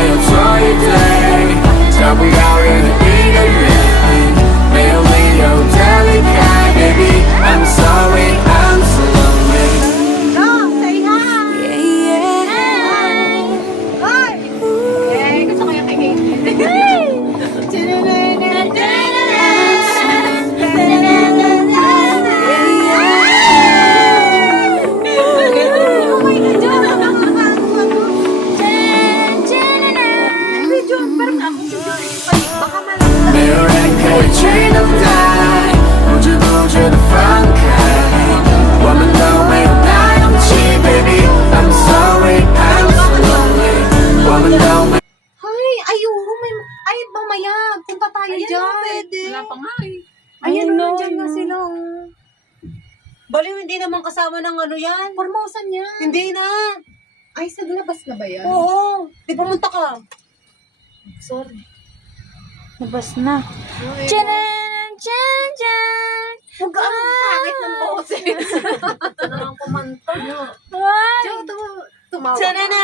没有错与对，找不到任何一个原因，没有理由的离开 Baby I'm sorry I'm so lonely Go, say hi! yeah, yeah. Hoy! Eh, gusto ko yung kay没有人可以去等待，不知不觉的放开，我们都没有那勇气 Baby I'm sorry I'm so lonely 我们都没 Ay, ayoko, ay, mamaya, punta tayo dyan. Pwede. Wala pa nga eh. Ayan, Ayun, nandyan no. na sila. Oh. Baliw, hindi naman kasama ng ano yan. Formosan yan. Hindi na. Ay, sa labas na ba yan? Oo. Di pumunta ka. Sorry. Labas na. Tchanan! Tchanan! Huwag ka ang pangit ng boses. Ito naman kumanta. Ay! Diyo, tumawag Tchanan! ka.